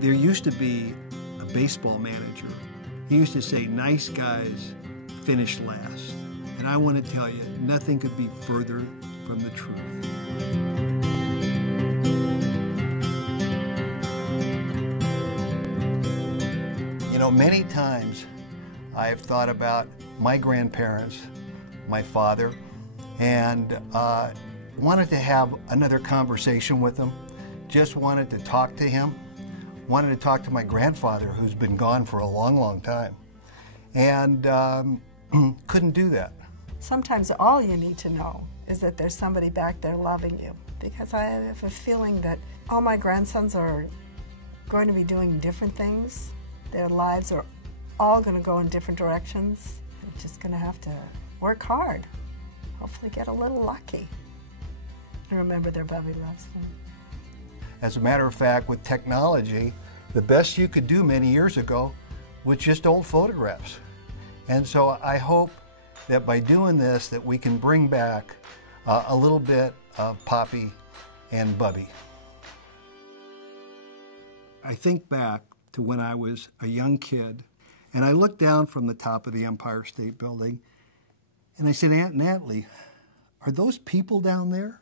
There used to be a baseball manager. He used to say, nice guys finish last. And I want to tell you, nothing could be further from the truth. You know, many times I've thought about my grandparents, my father, and wanted to have another conversation with them. Just wanted to talk to him. Wanted to talk to my grandfather, who's been gone for a long, long time, and couldn't do that. Sometimes all you need to know is that there's somebody back there loving you, because I have a feeling that all my grandsons are going to be doing different things. Their lives are all going to go in different directions. They're just going to have to work hard, hopefully get a little lucky, and remember their Bubby loves them. As a matter of fact, with technology, the best you could do many years ago was just old photographs. And so I hope that by doing this, that we can bring back a little bit of Poppy and Bubby. I think back to when I was a young kid, and I looked down from the top of the Empire State Building, and I said, Aunt Natalie, are those people down there?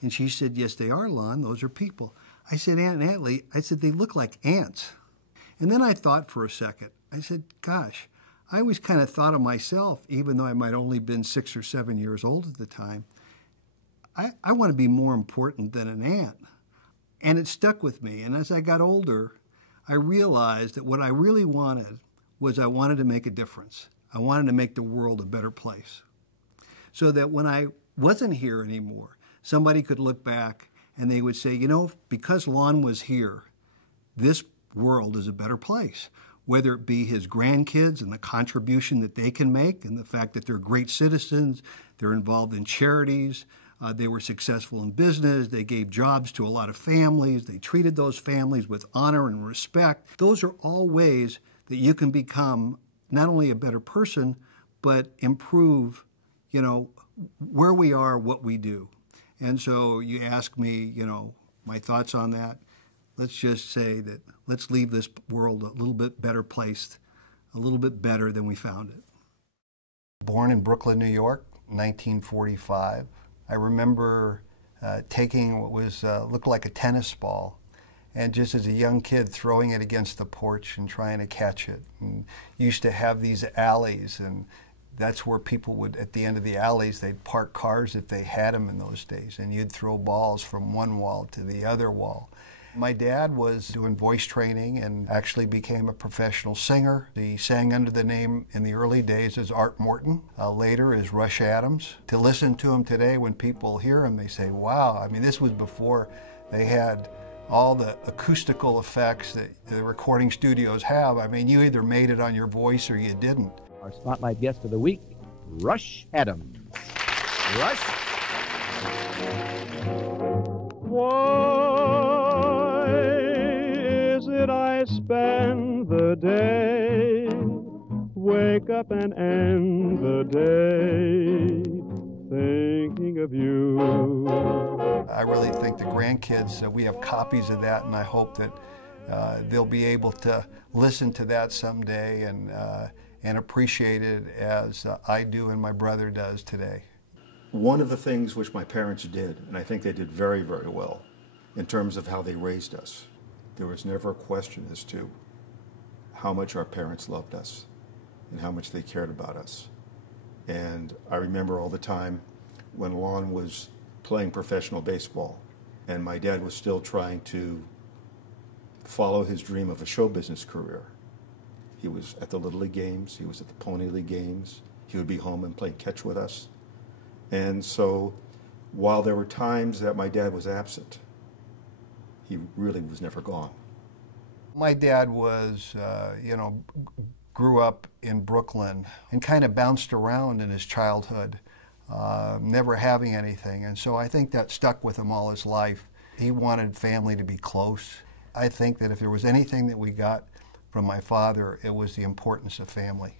And she said, yes, they are, Lon, those are people. I said, Aunt Natalie, I said, they look like ants. And then I thought for a second. I said, gosh, I always kind of thought of myself, even though I might only been 6 or 7 years old at the time, I want to be more important than an ant. And it stuck with me. And as I got older, I realized that what I really wanted was I wanted to make a difference. I wanted to make the world a better place. So that when I wasn't here anymore, somebody could look back and they would say, you know, because Lon was here, this world is a better place. Whether it be his grandkids and the contribution that they can make and the fact that they're great citizens, they're involved in charities, they were successful in business, they gave jobs to a lot of families, they treated those families with honor and respect. Those are all ways that you can become not only a better person, but improve, you know, where we are, what we do. And so you ask me, you know, my thoughts on that. Let's just say that let's leave this world a little bit better placed, a little bit better than we found it. Born in Brooklyn, New York, 1945. I remember taking what was looked like a tennis ball, and just as a young kid throwing it against the porch and trying to catch it. And used to have these alleys, and that's where people would, at the end of the alleys, they'd park cars if they had them in those days, and you'd throw balls from one wall to the other wall. My dad was doing voice training and actually became a professional singer. He sang under the name in the early days as Art Morton, later as Rush Adams. To listen to him today, when people hear him, they say, wow, I mean, this was before they had all the acoustical effects that the recording studios have. I mean, you either made it on your voice or you didn't. Our spotlight guest of the week, Rush Adams. Rush. Why is it I spend the day, wake up and end the day, thinking of you? I really think the grandkids, we have copies of that, and I hope that they'll be able to listen to that someday and appreciate it as I do and my brother does today. One of the things which my parents did, and I think they did very, very well, in terms of how they raised us, there was never a question as to how much our parents loved us and how much they cared about us. And I remember all the time when Lon was playing professional baseball and my dad was still trying to follow his dream of a show business career. He was at the Little League games, he was at the Pony League games, he would be home and play catch with us. And so while there were times that my dad was absent, he really was never gone. My dad was, you know, grew up in Brooklyn and kind of bounced around in his childhood, never having anything. And so I think that stuck with him all his life. He wanted family to be close. I think that if there was anything that we got from my father, it was the importance of family.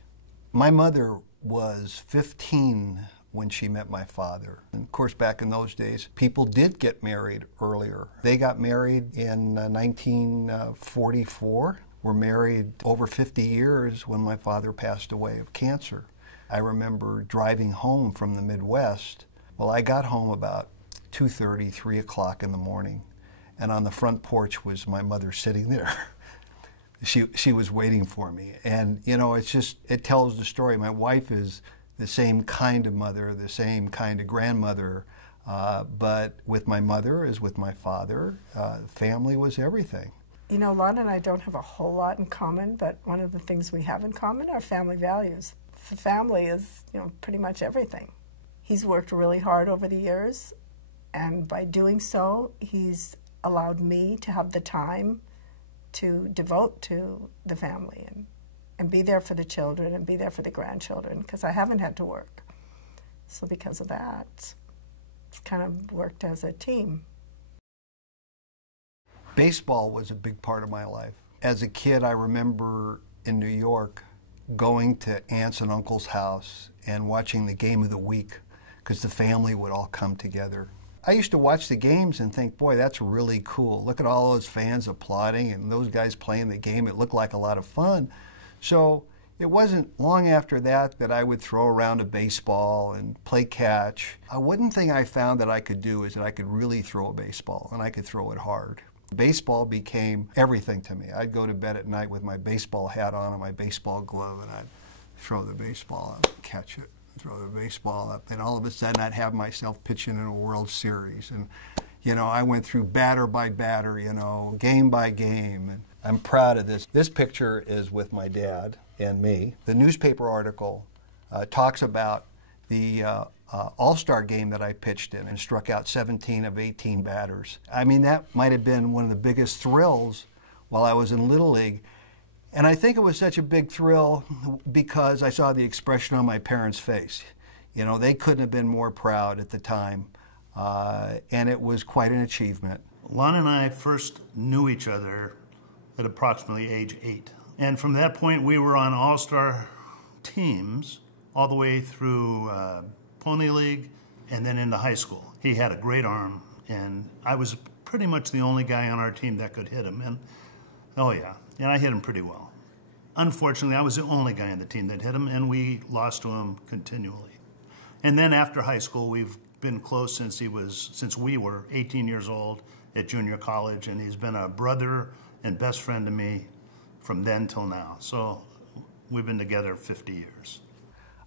My mother was 15 when she met my father. And of course, back in those days, people did get married earlier. They got married in 1944, were married over 50 years when my father passed away of cancer. I remember driving home from the Midwest. Well, I got home about 2:30, 3 o'clock in the morning, and on the front porch was my mother sitting there. She was waiting for me. And, you know, it tells the story. My wife is the same kind of mother, the same kind of grandmother, but with my mother as with my father, family was everything. You know, Lon and I don't have a whole lot in common, but one of the things we have in common are family values. The family is, you know, pretty much everything. He's worked really hard over the years, and by doing so, he's allowed me to have the time to devote to the family and be there for the children and be there for the grandchildren, because I haven't had to work. So because of that, it's kind of worked as a team. Baseball was a big part of my life. As a kid, I remember in New York going to aunts and uncles' house and watching the game of the week, because the family would all come together. I used to watch the games and think, boy, that's really cool. Look at all those fans applauding and those guys playing the game. It looked like a lot of fun. So it wasn't long after that that I would throw around a baseball and play catch. One thing I found that I could do is that I could really throw a baseball, and I could throw it hard. Baseball became everything to me. I'd go to bed at night with my baseball hat on and my baseball glove, and I'd throw the baseball up, catch it, throw the baseball up, and all of a sudden I'd have myself pitching in a World Series. And, you know, I went through batter by batter, you know, game by game. And I'm proud of this. This picture is with my dad and me. The newspaper article talks about the All-Star game that I pitched in and struck out 17 of 18 batters. I mean, that might have been one of the biggest thrills while I was in Little League. And I think it was such a big thrill because I saw the expression on my parents' face. You know, they couldn't have been more proud at the time, and it was quite an achievement. Lon and I first knew each other at approximately age 8. And from that point, we were on all-star teams all the way through Pony League and then into high school. He had a great arm, and I was pretty much the only guy on our team that could hit him. And oh yeah, I hit him pretty well. Unfortunately, I was the only guy on the team that hit him, and we lost to him continually. And then after high school, we've been close since we were 18 years old at junior college, and he's been a brother and best friend to me from then till now. So we've been together 50 years.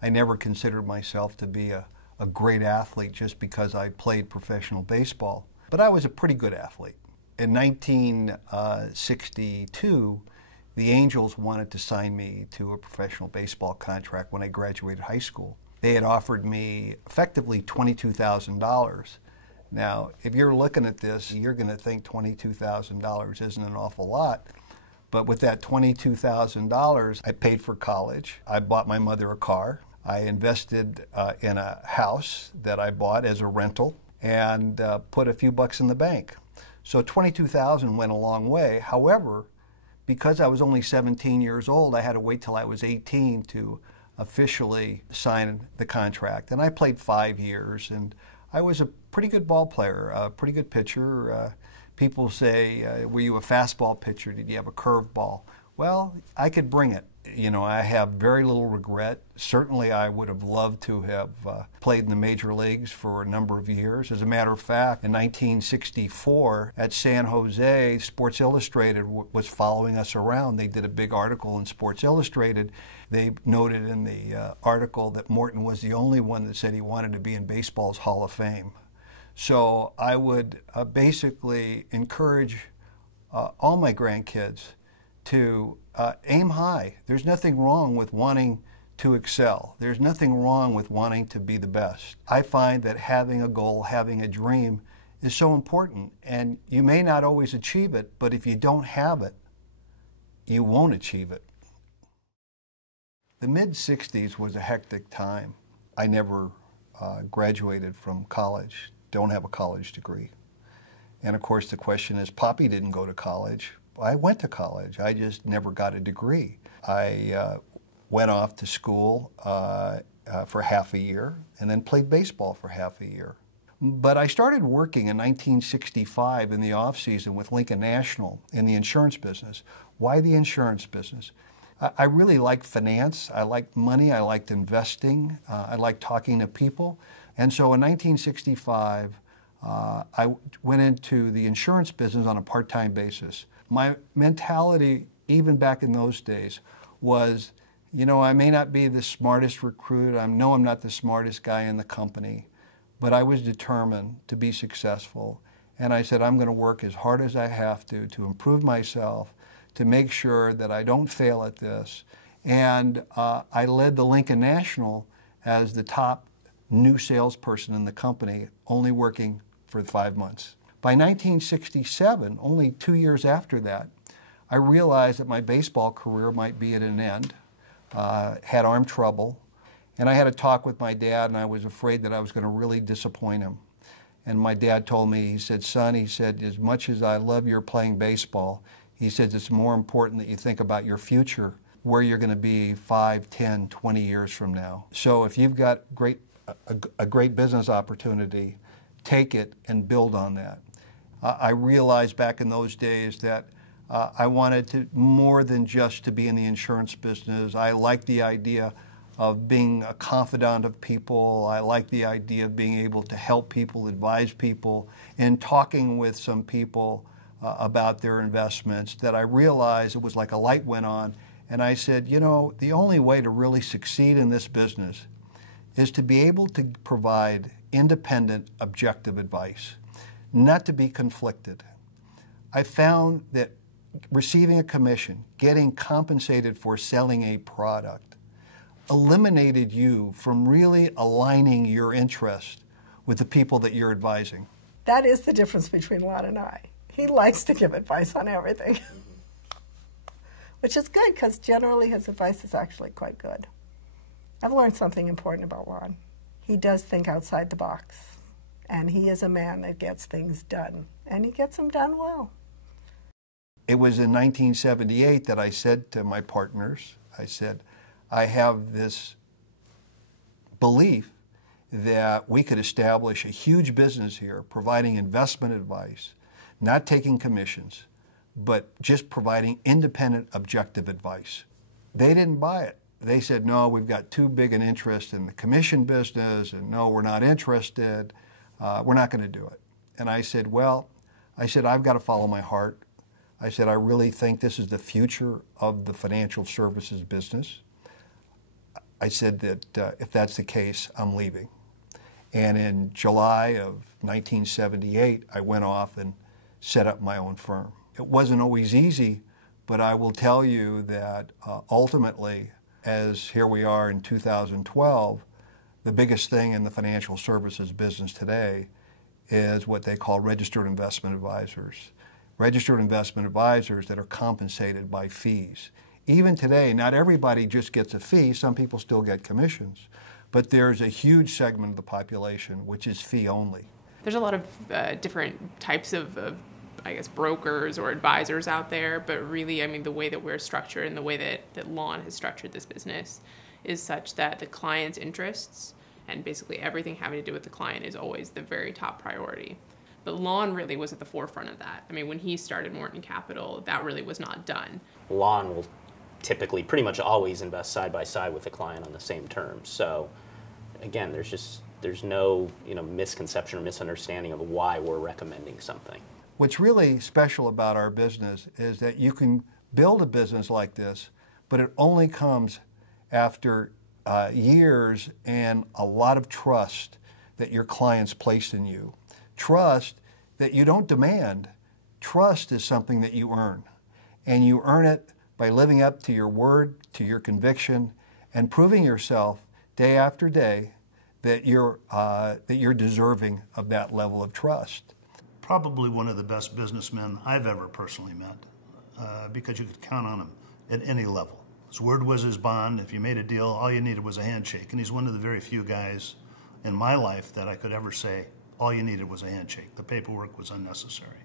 I never considered myself to be a great athlete just because I played professional baseball, but I was a pretty good athlete. In 1962, the Angels wanted to sign me to a professional baseball contract when I graduated high school. They had offered me effectively $22,000. Now, if you're looking at this, you're going to think $22,000 isn't an awful lot. But with that $22,000, I paid for college. I bought my mother a car. I invested in a house that I bought as a rental and put a few bucks in the bank. So $22,000 went a long way. However, because I was only 17 years old, I had to wait till I was 18 to officially sign the contract. And I played 5 years, and I was a pretty good ball player, a pretty good pitcher. People say, were you a fastball pitcher? Did you have a curveball? Well, I could bring it. You know, I have very little regret. Certainly, I would have loved to have played in the major leagues for a number of years. As a matter of fact, in 1964 at San Jose, Sports Illustrated was following us around. They did a big article in Sports Illustrated. They noted in the article that Morton was the only one that said he wanted to be in baseball's Hall of Fame. So I would basically encourage all my grandkids to aim high. There's nothing wrong with wanting to excel. There's nothing wrong with wanting to be the best. I find that having a goal, having a dream is so important, and you may not always achieve it, but if you don't have it, you won't achieve it. The mid-60s was a hectic time. I never graduated from college, don't have a college degree. And of course the question is, Poppy didn't go to college. I went to college. I just never got a degree. I went off to school for half a year and then played baseball for half a year. But I started working in 1965 in the off-season with Lincoln National in the insurance business. Why the insurance business? I really liked finance. I liked money. I liked investing. I liked talking to people. And so in 1965, I went into the insurance business on a part-time basis. My mentality, even back in those days, was, you know, I may not be the smartest recruit. I know I'm not the smartest guy in the company, but I was determined to be successful. And I said, I'm going to work as hard as I have to improve myself, to make sure that I don't fail at this. And I led the Lincoln National as the top new salesperson in the company, only working for 5 months. By 1967, only 2 years after that, I realized that my baseball career might be at an end. Had arm trouble, and I had a talk with my dad, and I was afraid that I was going to really disappoint him. And my dad told me, he said, son, he said, as much as I love your playing baseball, he said, it's more important that you think about your future, where you're going to be 5, 10, 20 years from now. So if you've got a great business opportunity, take it and build on that. I realized back in those days that I wanted to more than just to be in the insurance business. I liked the idea of being a confidant of people. I liked the idea of being able to help people, advise people, and talking with some people about their investments, that I realized it was like a light went on. And I said, you know, the only way to really succeed in this business is to be able to provide independent, objective advice, not to be conflicted. I found that receiving a commission, getting compensated for selling a product, eliminated you from really aligning your interest with the people that you're advising. That is the difference between Lon and I. He likes to give advice on everything, which is good because generally his advice is actually quite good. I've learned something important about Lon. He does think outside the box, and he is a man that gets things done, and he gets them done well. It was in 1978 that I said to my partners, I said, I have this belief that we could establish a huge business here, providing investment advice, not taking commissions, but just providing independent, objective advice. They didn't buy it. They said, no, we've got too big an interest in the commission business, and no, we're not interested. We're not going to do it. And I said, well, I've got to follow my heart. I said, I really think this is the future of the financial services business. I said that if that's the case, I'm leaving. And in July of 1978, I went off and set up my own firm. It wasn't always easy, but I will tell you that ultimately, as here we are in 2012, the biggest thing in the financial services business today is what they call registered investment advisors. Registered investment advisors that are compensated by fees. Even today, not everybody just gets a fee. Some people still get commissions. But there's a huge segment of the population which is fee only. There's a lot of different types of I guess, brokers or advisors out there, but really, I mean, the way that we're structured and the way that Lon has structured this business is such that the client's interests and basically everything having to do with the client is always the very top priority. But Lon really was at the forefront of that. I mean, when he started Morton Capital, that really was not done. Lon will typically pretty much always invest side by side with the client on the same terms. So again, there's no misconception or misunderstanding of why we're recommending something. What's really special about our business is that you can build a business like this, but it only comes after years and a lot of trust that your clients place in you. Trust that you don't demand. Trust is something that you earn. And you earn it by living up to your word, to your conviction, and proving yourself day after day that you're deserving of that level of trust. Probably one of the best businessmen I've ever personally met, because you could count on him at any level. His word was his bond. If you made a deal, all you needed was a handshake. And he's one of the very few guys in my life that I could ever say, all you needed was a handshake. The paperwork was unnecessary.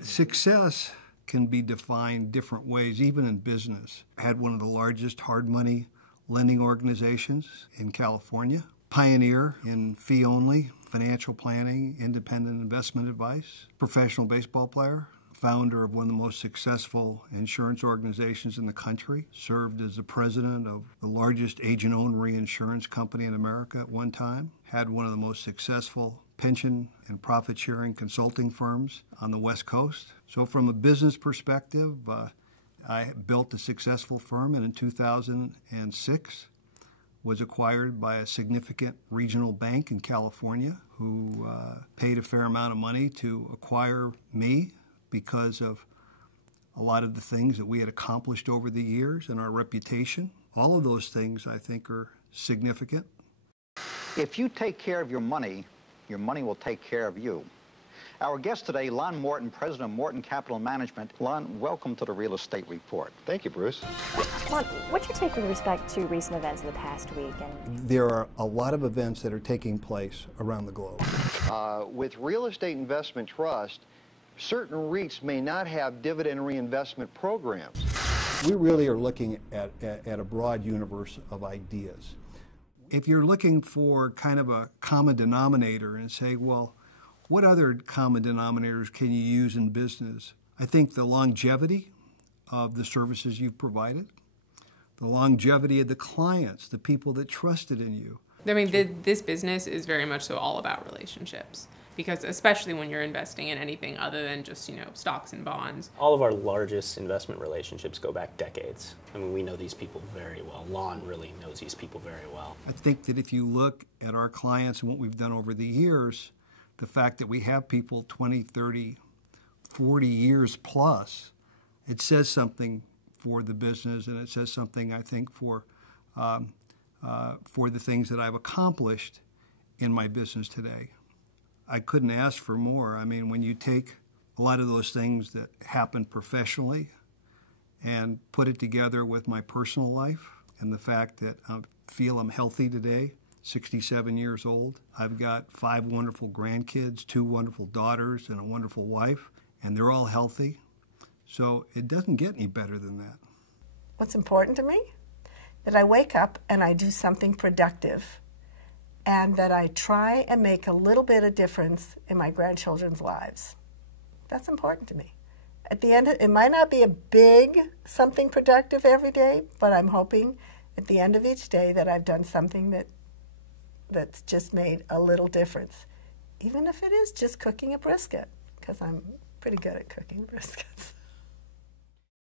Success can be defined different ways, even in business. I had one of the largest hard money lending organizations in California, pioneer in fee-only financial planning, independent investment advice, professional baseball player, founder of one of the most successful insurance organizations in the country, served as the president of the largest agent-owned reinsurance company in America at one time, had one of the most successful pension and profit-sharing consulting firms on the West Coast. So from a business perspective, I built a successful firm, and in 2006 was acquired by a significant regional bank in California who paid a fair amount of money to acquire me because of a lot of the things that we had accomplished over the years and our reputation. All of those things, I think, are significant. If you take care of your money will take care of you. Our guest today, Lon Morton, president of Morton Capital Management. Lon, welcome to the Real Estate Report. Thank you, Bruce. Lon, what's your take with respect to recent events of the past week? There are a lot of events that are taking place around the globe. With real estate investment trust, certain REITs may not have dividend reinvestment programs. We really are looking at a broad universe of ideas. If you're looking for kind of a common denominator and say, well, what other common denominators can you use in business? I think the longevity of the services you've provided, the longevity of the clients, the people that trusted in you. I mean, this business is very much so all about relationships, because especially when you're investing in anything other than just, stocks and bonds. All of our largest investment relationships go back decades. I mean, we know these people very well. Lon really knows these people very well. I think that if you look at our clients and what we've done over the years, the fact that we have people 20, 30, 40 years plus, it says something for the business, and it says something, I think, for the things that I've accomplished in my business today. I couldn't ask for more. I mean, when you take a lot of those things that happen professionally and put it together with my personal life and the fact that I feel I'm healthy today, 67 years old. I've got 5 wonderful grandkids, 2 wonderful daughters, and a wonderful wife, and they're all healthy. So it doesn't get any better than that. What's important to me? That I wake up and I do something productive, and that I try and make a little bit of difference in my grandchildren's lives. That's important to me. At the end, it might not be a big something productive every day, but I'm hoping at the end of each day that I've done something that's just made a little difference, even if it is just cooking a brisket, because I'm pretty good at cooking briskets.